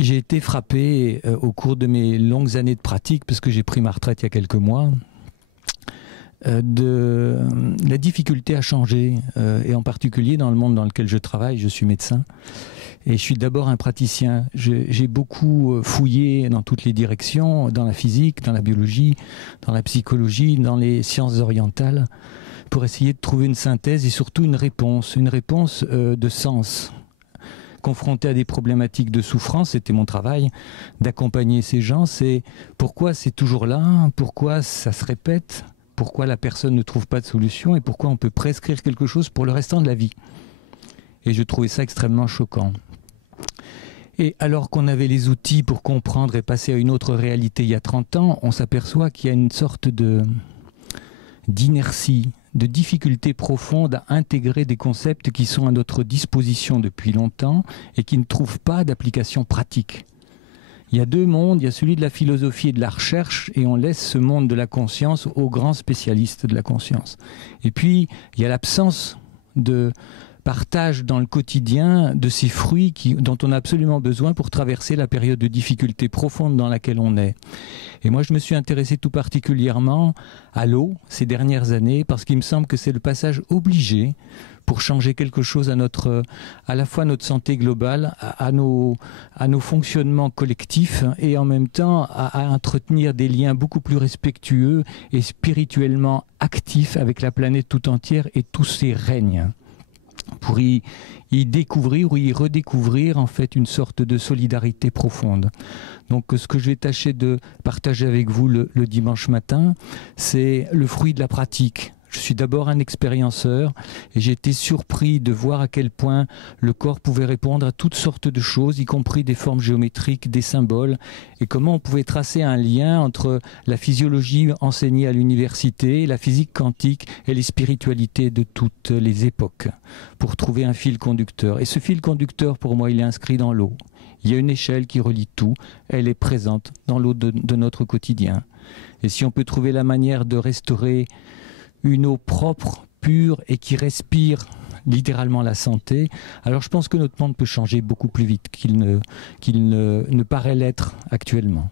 J'ai été frappé au cours de mes longues années de pratique, parce que j'ai pris ma retraite il y a quelques mois, de la difficulté à changer, et en particulier dans le monde dans lequel je travaille. Je suis médecin et je suis d'abord un praticien. J'ai beaucoup fouillé dans toutes les directions, dans la physique, dans la biologie, dans la psychologie, dans les sciences orientales, pour essayer de trouver une synthèse et surtout une réponse de sens. Confronté à des problématiques de souffrance, c'était mon travail d'accompagner ces gens. C'est pourquoi c'est toujours là, pourquoi ça se répète, pourquoi la personne ne trouve pas de solution et pourquoi on peut prescrire quelque chose pour le restant de la vie. Et je trouvais ça extrêmement choquant. Et alors qu'on avait les outils pour comprendre et passer à une autre réalité il y a 30 ans, on s'aperçoit qu'il y a une sorte d'inertie, de difficulté profonde à intégrer des concepts qui sont à notre disposition depuis longtemps et qui ne trouvent pas d'application pratique. Il y a deux mondes, il y a celui de la philosophie et de la recherche, et on laisse ce monde de la conscience aux grands spécialistes de la conscience. Et puis, il y a l'absence de partage dans le quotidien de ces fruits dont on a absolument besoin pour traverser la période de difficulté profonde dans laquelle on est. Et moi, je me suis intéressé tout particulièrement à l'eau ces dernières années, parce qu'il me semble que c'est le passage obligé pour changer quelque chose à la fois notre santé globale, à nos fonctionnements collectifs, et en même temps à entretenir des liens beaucoup plus respectueux et spirituellement actifs avec la planète tout entière et tous ses règnes, pour y découvrir ou y redécouvrir en fait une sorte de solidarité profonde. Donc ce que je vais tâcher de partager avec vous le dimanche matin, c'est le fruit de la pratique. Je suis d'abord un expérienceur et j'ai été surpris de voir à quel point le corps pouvait répondre à toutes sortes de choses, y compris des formes géométriques, des symboles, et comment on pouvait tracer un lien entre la physiologie enseignée à l'université, la physique quantique et les spiritualités de toutes les époques, pour trouver un fil conducteur. Et ce fil conducteur, pour moi, il est inscrit dans l'eau. Il y a une échelle qui relie tout, elle est présente dans l'eau de notre quotidien. Et si on peut trouver la manière de restaurer une eau propre, pure et qui respire littéralement la santé, alors je pense que notre monde peut changer beaucoup plus vite qu'il ne paraît l'être actuellement.